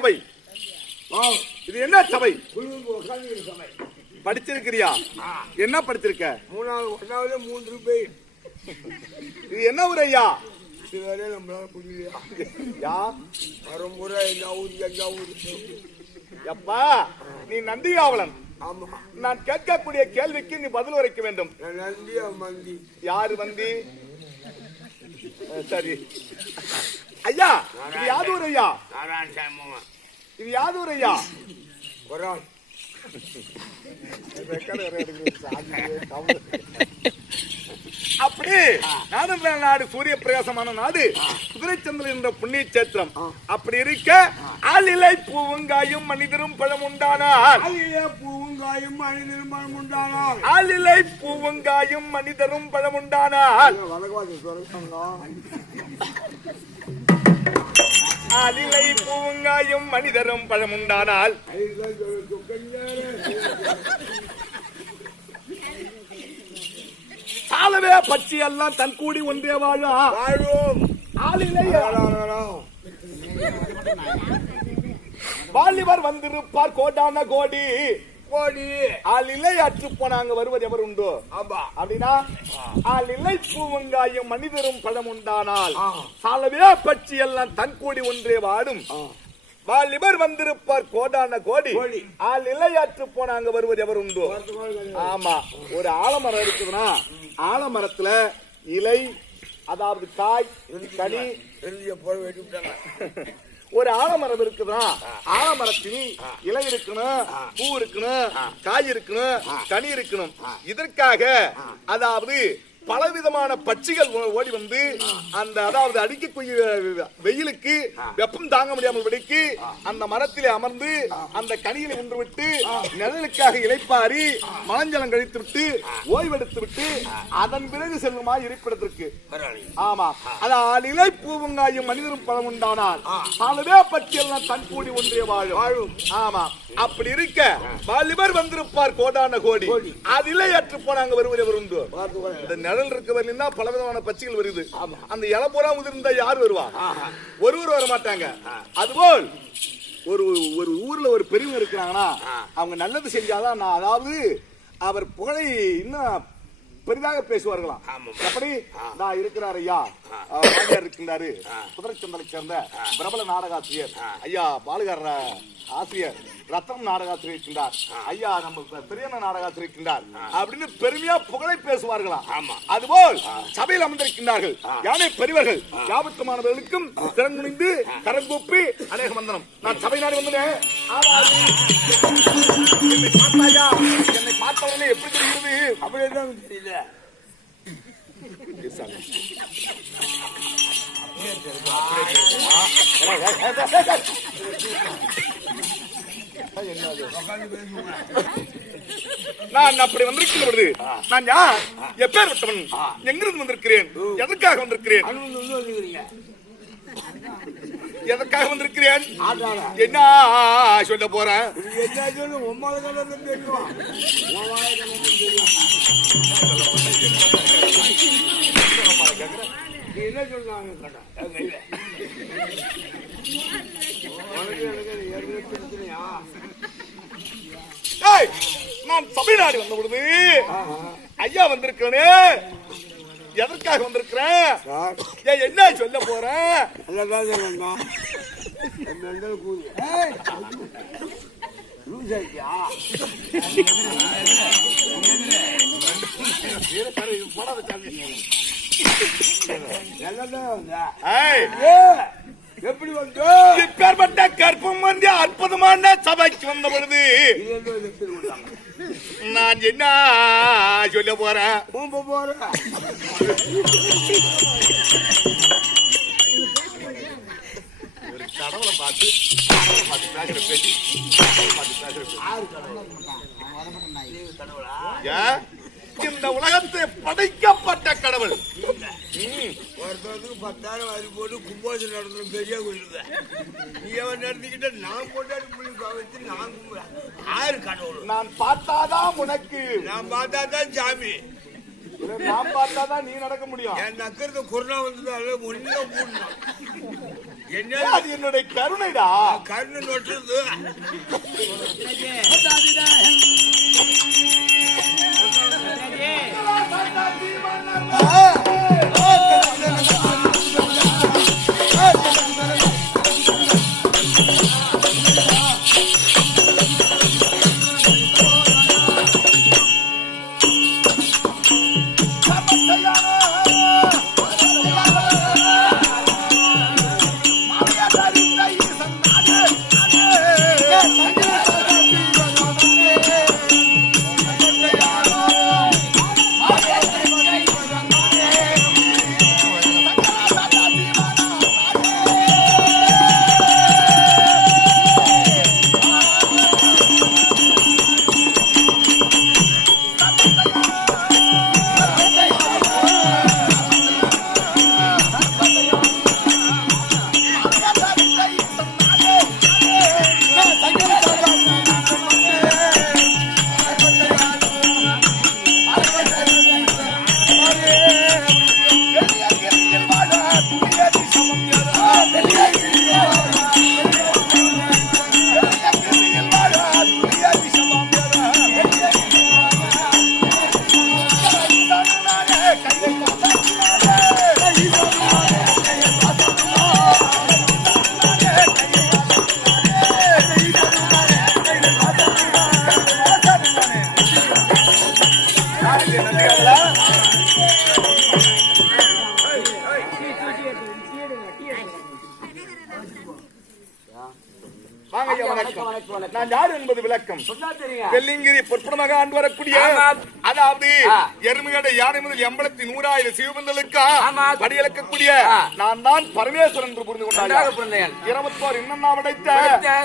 சபை? இது என்ன சபை? படிச்சிருக்கிறியா? என்ன படிச்சிருக்க? மூணாவது ஒன்றாவது மூன்று பேர் இது என்ன ஊர் ஐயா? இதுவரை நம்மளால புரியலையா? யா? வரும்புற என்ன ஊர் எங்க ஊர். எப்பா நீ நந்திகாவலன் ஆமா. நான் கேட்கக்கூடிய கேள்விக்கு நீ பதில் உரைக்க வேண்டும். மந்தி யாரு வந்தி? சரி. ஐயா இது யாது ஊர் ஐயா? இது யாது ஊர் ஐயா? அப்படி நானும் நாடு சூரிய பிரகாசமான நாடு குதிரைச்சந்திரன் என்ற புண்ணிய சேத்திரம் அப்படி இருக்க ஆளிலை பூவுங்காயும் மனிதரும் பழம் உண்டானால் அதிலே பூங்காயும் மனிதன் மனம் உண்டானால் ஆளிலை பூவுங்காயும் மனிதரும் பழம் உண்டானால் ஆளிலை பூவுங்காயும் மனிதரும் பழம் உண்டானால் சாலவே பச்சி எல்லாம் தன் கூடி ஒன்றே வாழும். வாழும் வாலிபர் வந்திருப்பார் கோடான கோடி. கோடி ஆளிலை அற்று போனாங்க வருவது எவர் உண்டோ? ஆமா. அப்படின்னா ஆளிலை பூவங்காயும் மனிதரும் பழம் உண்டானால். சாலவே பச்சி எல்லாம் தன் கூடி ஒன்றே வாடும். வாலிபர் வந்திருப்பார் கோடான கோடி. கோடி. ஆள் இலையாற்று போனாங்க வருவது எவர் உண்டோ? ஆமா. ஒரு ஆலமரம் இருக்குதுன்னா ஆலமரத்துல இலை அதாவது காய் கனி. ஒரு ஆலமரம் இருக்குதுன்னா ஆலமரத்தில் இலை இருக்கணும் பூ இருக்கணும் காய் இருக்கணும் கனி இருக்கணும் இதற்காக அதாவது பலவிதமான பட்சிகள் ஓடி வந்து அந்த அதாவது அடிக்கக்கூடிய வெயிலுக்கு வெப்பம் தாங்க முடியாமல் படிக்கு அந்த மரத்திலே அமர்ந்து அந்த கனியில ஒன்று விட்டு நிழலுக்காக இலைப்பாரி மலஞ்சலம் கழித்து விட்டு ஓய்வெடுத்து விட்டு அதன் பிறகு செல்லுமா இருப்பிடத்திற்கு. ஆமா. அதான் இலை பூவங்காயும் மனிதரும் பழம் உண்டானால் பலவே பற்றியெல்லாம் தன் கூடி ஒன்றே வாழும். வாழும். ஆமா. அப்படி இருக்க வாலிபர் வந்திருப்பார் கோடான கோடி. அது இலையற்று போனாங்க வருவது உண்டு. நிழல் இருக்க வரலாம் தான் பலவிதமான பட்சிகள் வருது. அந்த இலை பூரா உதிர்ந்தா யார் வருவா? ஒருவர் வர மாட்டாங்க. அதுபோல் ஒரு ஒரு ஊர்ல ஒரு பெரியவங்க இருக்கிறாங்கன்னா அவங்க நல்லது செஞ்சாதான் நான் அதாவது அவர் புகழை இன்னும் பெரிதாக பேசுவார்களாம். எப்படி? நான் இருக்கிறார் ஐயா. வாத்தியார் இருக்கின்றாரு. குதிரைச்சந்தலை சேர்ந்த பிரபல நாடகாசிரியர். ஐயா பாலுகார ஆசிரியர். ரத்தனம் நாடகாசிரியர் இருக்கின்றார். ஐயா நம்ம பெரியண்ண நாடகாசிரியர் இருக்கின்றார். அப்படின்னு பெருமையா புகழை பேசுவார்களாம் ஆமா. அதுபோல் சபையில் அமர்ந்திருக்கின்றார்கள். யானை பெரியவர்கள் யாவட்டுமானவர்களுக்கும் திறங்குனிந்து கரங்கூப்பி அநேக வந்தனம். நான் சபை நாடு வந்தேன். என்னை பார்த்தவனே எப்படி தெரிகிறது? அப்படியே தான் தெரியல நான் அப்படி வந்திருக்கிற பொழுது நான் யார்? எப்பேர் விட்டவன் எங்கிருந்து வந்திருக்கிறேன்? எதற்காக வந்திருக்கிறேன்? எதற்காக வந்திருக்கிறேன்? என்ன சொல்ல போறேன் என்ன என்ன சொன்னாங்க உனக்கு எனக்கு ஏற்கனவே பிரச்சனையா நான் சபை நாடு வந்த பொழுது. ஐயா வந்திருக்கிறேனே எதற்காக வந்திருக்கிறேன் என்ன சொல்ல போறேன் நல்லதான் எப்படி வந்தோ? இப்பேற்பட்ட கற்பம் வந்து அற்புதமான சபைக்கு வந்த பொழுது நான் என்ன சொல்ல போறேன்? பூம்ப போற. ஒரு கடவுளை பார்த்து கடவுளை பார்த்து பேசுற பேச்சு கடவுளை பார்த்து பேசுற பேச்சு கடவுளா? இந்த உலகத்தை படைக்கப்பட்ட கடவுள். ஒருத்தருக்கு பத்தாயிரம் வரி போட்டு கும்பாசம் நடத்துற பெரிய கோயிலுங்க நீ அவன் நடத்திக்கிட்ட நான் போட்டாடி புள்ளி வச்சு நான் ஆறு கடவுள்? நான் பார்த்தாதான் உனக்கு. நான் பார்த்தா தான் சாமி நான் பார்த்தாதான் நீ நடக்க முடியும். என் நக்கறது கொரோனா வந்ததால ஒண்ணு மூடணும் என்ன? அது என்னுடைய கருணைடா. கண்ணு நொட்டுறது. ஆ. விளக்கம் வெள்ளிங்கிரி பொற்பனமாக ஆண்டு வரக்கூடிய. அதாவது ஆ. எருமைகடை யானை முதல் எண்பத்தி நூறாயிரம் சிவபந்தலுக்கா. படியளக்கக்கூடிய. நான் தான் பரமேஸ்வரன் என்று புரிந்து புரிந்தேன் இருபத்தோர் இன்னும் படைத்த.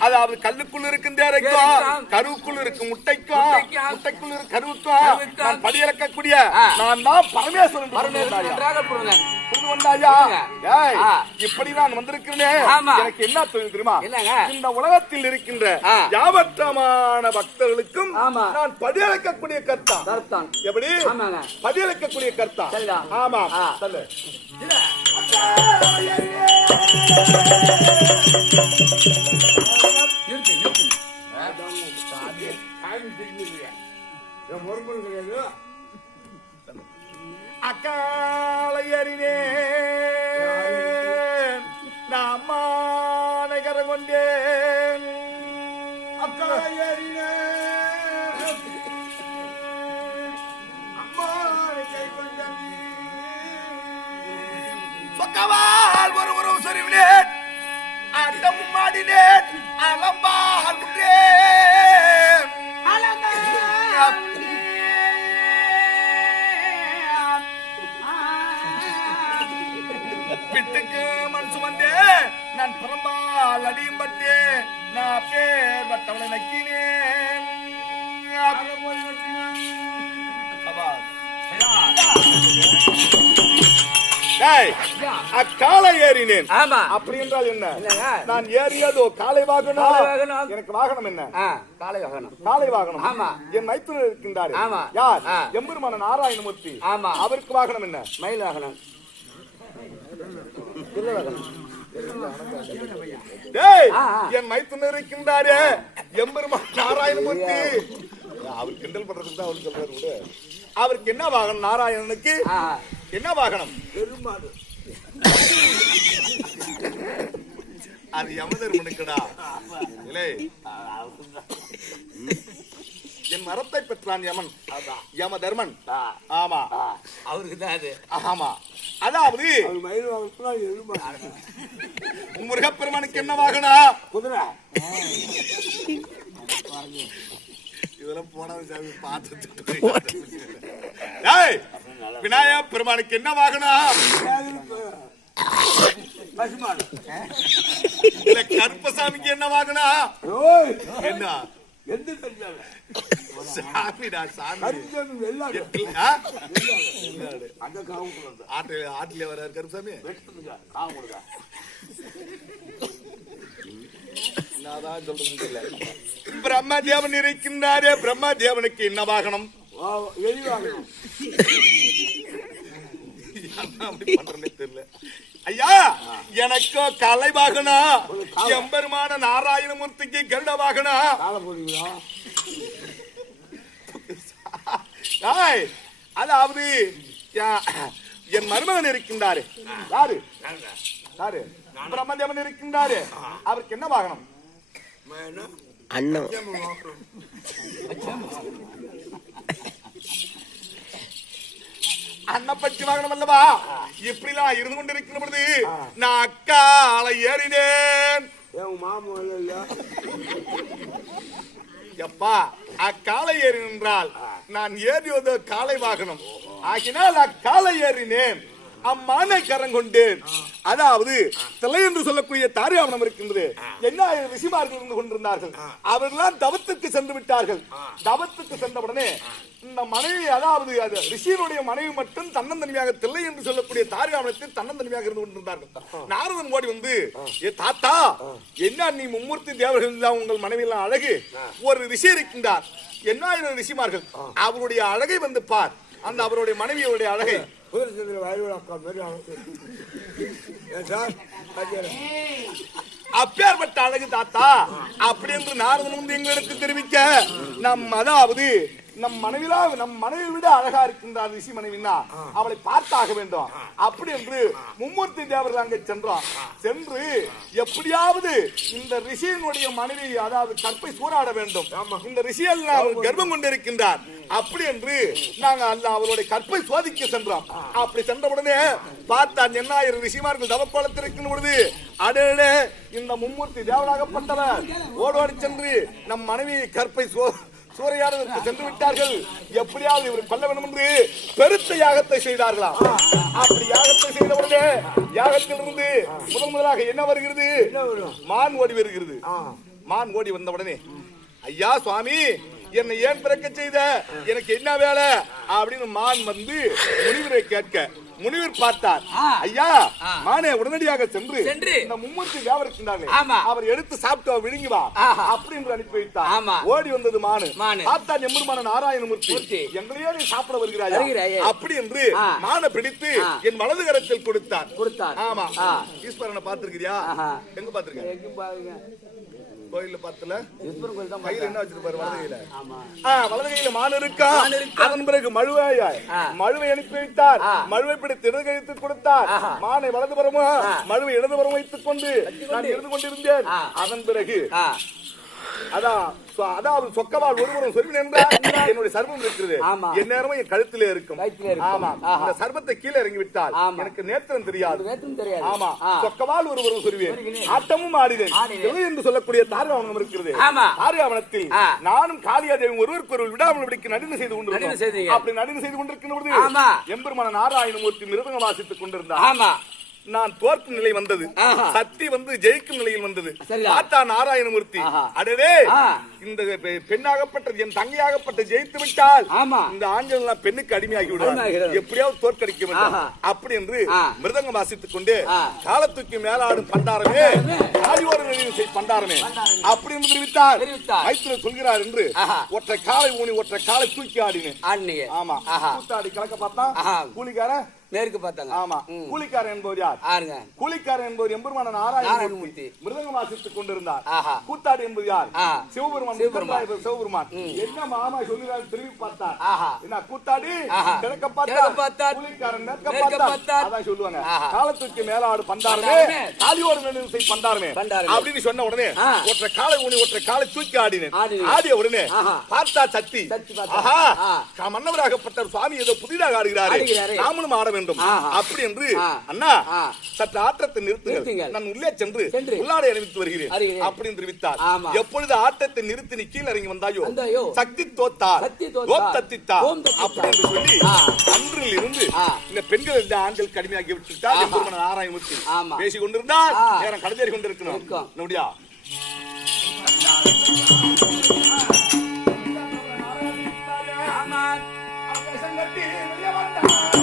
அதாவது கல்லுக்குள் இருக்கும் தேரைக்கும். கருவுக்குள் இருக்கும் முட்டைக்கும். முட்டைக்குள் இருக்கும் கருவுக்கும். நான் படியளக்கக்கூடிய. நான் தான் பரமேஸ்வரன் புரிந்து பரமேஸ்வரன் கொண்டாயா. இப்படி நான் வந்திருக்கிறேன். எனக்கு என்ன தொழில் தெரியுமா? இந்த உலகத்தில் இருக்கின்ற. யாவற்றமான பக்தர்களுக்கும். நான் படியளக்கக்கூடிய கர்த்தா கருத்தான். எப்படி? ஆமாங்க. படியளக்கக்கூடிய கர்த்தா? சரிதான். ஆமா. ஆ. சொல்லு. இருக்கு இருக்கு. சாமி தெரிஞ்சுக்கிறேன் பக்கவால் ஒரு உறவு சொருவினேன் அண்டமும் மாடினேன் அலம்பால் குன்றேன் பிட்டுக்கு மண் சுமந்தே நான் பிறம்பால் அடியும் பட்டே நான் பேர் வட்டவளை நக்கினேன். அக்காலை ஏறினேன். ஆமா. அப்படி என்றால் என்ன? நான் ஏறியதோ காலை வாகனம். எனக்கு வாகனம் என்ன? காலை வாகனம். காலை வாகனம். ஆமா. என் மைத்துனர் இருக்கின்றார். ஆமா. யார். எம்பெருமான நாராயணமூர்த்தி ஆமா. அவருக்கு வாகனம் என்ன? மயில் வாகனம். என் மைத்துனர் இருக்கின்றாரே. எம்பெருமான் நாராயணமூர்த்தி அவர் கிண்டல் பண்றதுக்கு தான் அவர் சொல்றாரு விடு அவருக்கு என்ன வாகனம்? நாராயணனுக்கு என்ன வாகனம்? பெருமாடு அது யமதர்மனுக்குடா இல்லை என் மரத்தை பெற்றான் யமன். யம தர்மன். ஆமா. அவருக்கு தான் அது. ஆமா. அதாவது முருகப்பெருமானுக்கு என்ன வாகனம்? குதிரை. இதெல்லாம் போனது சாமி பார்த்து டேய் விநாயக பெருமானுக்கு என்ன வாகனம்? இல்ல கருப்பசாமிக்கு என்ன வாகனம்? என்ன? எந்த சாமிடா சாமி. ஆட்டுல ஆட்டுல வர்றாரு கருப்பசாமி. என்னதான் சொல்றது தெரியல. பிரம்மதேவன் இருக்கின்றாரே பிரம்மதேவனுக்கு என்ன வாகனம்? தெரியல. ஐயா எனக்கோ கலை வாகனம் எம்பெருமான நாராயணமூர்த்திக்கு கருட ஏய், அதாவது யா- என் மருமகன் இருக்கின்றாரு. யாரு? யாரு? பிரம்மதேவன் இருக்கின்றாரு. அவருக்கு என்ன வாகனம்? அண்ணன் பச்சு வாகனம் அல்லவா? இப்படிலாம் இருந்து கொண்டிருக்கிற பொழுது நான் அக்காலை ஏறினேன். என் மாமன் எப்பா அக்காலை ஏறி நின்றால் நான் ஏறியது காலை வாகனம். ஆகினால் அக்காலை ஏறினேன். அம்மானை கரங்கொண்டேன் அதாவது தலை என்று சொல்லக்கூடிய தாரியாவனம் இருக்கின்றது. என்ன ரிஷிமார்கள் இருந்து கொண்டிருந்தார்கள்? அவர்களெல்லாம் தவத்துக்கு சென்று விட்டார்கள். தவத்துக்கு சென்றவுடனே இந்த மனைவி அதாவது அது ரிஷியனுடைய மனைவி மட்டும் தன்னந்தனிமையாக தில்லை என்று சொல்லக்கூடிய தாரியாவனத்தில் தன்னந்தனிமையாக இருந்து கொண்டிருந்தார்கள். நாரதன் ஓடி வந்து ஏ தாத்தா என்ன நீ மும்மூர்த்தி தேவர்கள் எல்லாம் உங்கள் மனைவி எல்லாம் அழகு? ஒரு ரிஷி இருக்கின்றார். என்ன ஆயிரம் ரிஷிமார்கள்? அவருடைய அழகை வந்து பார். அந்த அவருடைய மனைவியுடைய அழகை குதிரை வயலூர் அக்கா மாதிரி சார்? அப்பேற்பட்ட அழகு தாத்தா. அப்படி என்று நாரதன் வந்து எங்களுக்கு தெரிவிக்க நம் அதாவது நம் மனைவிலா நம் மனைவி விட அழகா இருக்கின்றார் ரிஷி மனைவினா அவளை பார்த்தாக வேண்டும். அப்படி என்று மும்மூர்த்தி தேவர்கள் அங்கே சென்றோம் சென்று எப்படியாவது இந்த ரிஷியினுடைய மனைவி அதாவது கற்பை சூறாட வேண்டும். இந்த ரிஷி எல்லாம் கர்ப்பம் கொண்டிருக்கின்றார். அப்படி என்று நாங்க அல்ல அவருடைய கற்பை சோதிக்க சென்றோம். அப்படி சென்ற உடனே பார்த்தா எண்ணாயிரம் ரிஷிமார்கள் தவக்கோலத்தில் இருக்கும் பொழுது அடே இந்த மும்மூர்த்தி தேவனாகப்பட்டவர். ஓடோடி சென்று நம் மனைவி கற்பை சோ சூறையாடுவதற்கு சென்று விட்டார்கள். எப்படியாவது இவர் கொல்ல வேண்டும் என்று பெருத்த யாகத்தை செய்தார்களாம். அப்படி யாகத்தை செய்த உடனே யாகத்திலிருந்து முதன் முதலாக என்ன வருகிறது? மான் ஓடி வருகிறது. மான் ஓடி வந்த உடனே ஐயா சுவாமி என்னை ஏன் பிறக்க செய்த? எனக்கு என்ன வேலை? அப்படின்னு மான் வந்து முனிவரை கேட்க முனிவர் பார்த்தார் ஐயா மானே உடனடியாக சென்று சென்று. இந்த மும்மூர்த்தி ஆமா. அவர் எடுத்து சாப்பிட்டு விழுங்கி வா. அப்படி என்று அனுப்பி வைத்தார். ஓடி வந்தது மானு. பார்த்தா எம்பெருமான நாராயணமூர்த்தி மூர்த்தி. எங்களையே நீ சாப்பிட வருகிறாயா. அப்படி என்று. மானை பிடித்து. என் வலது கரத்தில் கொடுத்தார் கொடுத்தார். ஆமா. ஈஸ்வரனை பார்த்திருக்கிறியா. எங்க பார்த்திருக்க எங்கும் பாருங்க. கோயில்ல ஈஸ்வரன் கோயில். என்ன வச்சிருப்பாரு வலது கையில ஆமா. ஆ, வலது கையில மான் இருக்கா. அதன் பிறகு மழுவாயாய். மழுவை அனுப்பி வைத்தார். மழுவை பிடித்து இடது கைத்து கொடுத்தார். மானை வலது புறமும் ஆ. மழுவை இடது புறம் வைத்துக் கொண்டு நான் இருந்து கொண்டிருந்தேன். அதன் பிறகு அதான் அதாவது சொக்கவால் ஒருவரும் நின்றார் என்னுடைய சர்வம் இருக்கிறது. என் நேரமும் என் கழுத்திலே இருக்கும். ஆமா. இந்த சர்வத்தை கீழே இறங்கி விட்டால். எனக்கு நேத்திரம் தெரியாது. ஆமா. சொக்கவால் ஒருவரும் சொருகினேன். ஆட்டமும் ஆடினேன் என்று சொல்லக்கூடிய தாரவாவனம் இருக்கிறது ஆ. நானும் காளியாதேவி ஒருவருக்கு ஒரு விடாமல் பிடிக்க நடின செய்து செய்தீங்க. அப்படி நடின செய்து கொண்டிருக்கின்ற. எம்பெருமான நாராயணமூர்த்தி மிருதங்க வாசித்துக் கொண்டிருந்தார் நான் தோற்கும் நிலை வந்தது. சக்தி வந்து ஜெயிக்கும் நிலையில் வந்தது. பார்த்தா நாராயணமூர்த்தி. அடவே. இந்த பெ- பெண்ணாகப்பட்ட என் தங்கையாகப்பட்ட ஜெயித்து விட்டால். இந்த ஆண்கள் பெண்ணுக்கு அடிமையாகி அடிமையாகிறது. எப்படியாவது தோற்கடிக்க வேண்டும். அப்படி என்று. மிருதங்கம் வாசித்துக் கொண்டு. காலத்துக்கு மேலாடும் பண்டாரமே காலியோர நிலையில் பண்டாரமே அப்படி என்று தெரிவித்தார். மைத்திரர் சொல்கிறார் என்று. ஒற்றை காலை ஊனி ஒற்றை காலை தூக்கி ஆடினேன் ஆமா கூத்தாடி கலக்க பார்த்தா ஆஹா. மேற்கு பார்த்தாங்க ஆமா. கூலிக்காரன் என்பவர் யார் ஆறுங்க கூலிக்காரன் என்பவர் எம்பெருமான நாராயணமூர்த்தி. மிருதங்கம் வாசித்துக் கொண்டிருந்தார். கூத்தாடி என்பது யார். சிவபெருமான் சிவபெருமான். என்ன மாமா சொல்லுகிறார் திரும்பி பார்த்தார். என்ன கூத்தாடி. கிழக்க பார்த்தார். கூலிக்காரன் பார்த்தார் பார்த்தார். அதான் சொல்லுவாங்க. காலத்துக்கு மேலாடு பண்டாரமே. காலியோடு செய் பண்டாரமே. அப்படின்னு சொன்ன உடனே. ஒற்றை காலை ஊனி ஒற்றை காலை தூக்கி ஆடினேன். ஆடிய உடனே. பார்த்தா சக்தி பார்த்தா. ஆஹா மன்னவராகப்பட்ட சுவாமி ஏதோ புதிதாக ஆடுகிறாரே ஆடுகிறாரே. நாமளும் ஆட வேண்டும் வேண்டும். அப்படி என்று அண்ணா சற்று ஆட்டத்தை நிறுத்துங்கள். நான் உள்ளே சென்று உள்ளாடை அணிவித்து வருகிறேன். அப்படி தெரிவித்தார் எப்பொழுது ஆட்டத்தை நிறுத்தி நீ கீழே இறங்கி வந்தாயோ? சக்தி தோத்தார். ஓம் தத்தித்தார். அப்படி என்று சொல்லி அன்றில் இருந்து இந்த பெண்கள் இந்த ஆண்கள் கடுமையாகி விட்டுட்டார் என்று நாராயணமூர்த்தி பேசிக் கொண்டிருந்தால் நேரம் கடந்தேறி கொண்டிருக்கணும் நம்முடைய அவன் கட்டி வெளியே வந்தான்